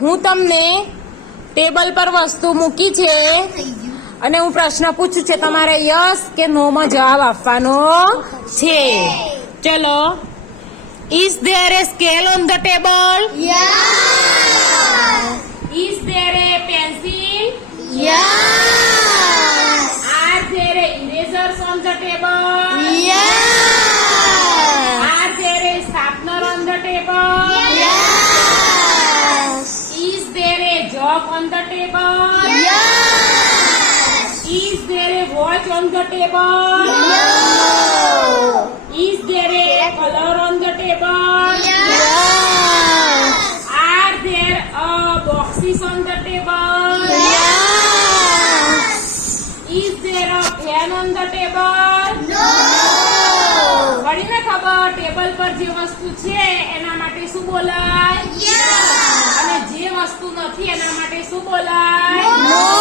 હું તમને ટેબલ પર વસ્તુ મૂકી છે અને હું પ્રશ્ન પૂછું છે, તમારે યસ કે નો માં જવાબ આપવાનો છે. ચલો, is there a scale on the table? Is there a pencil? Are there a erasers on the table? Are there a sharpener on the table? Is there a joke on the table? Is there a watch on the table? Is there a color on the table? Are there boxes on the table? Is there a fan on the table? પડી ને ખબર? ટેબલ પર જે વસ્તુ છે એના માટે શું બોલાય? અને જે વસ્તુ નથી એના માટે શું બોલાય?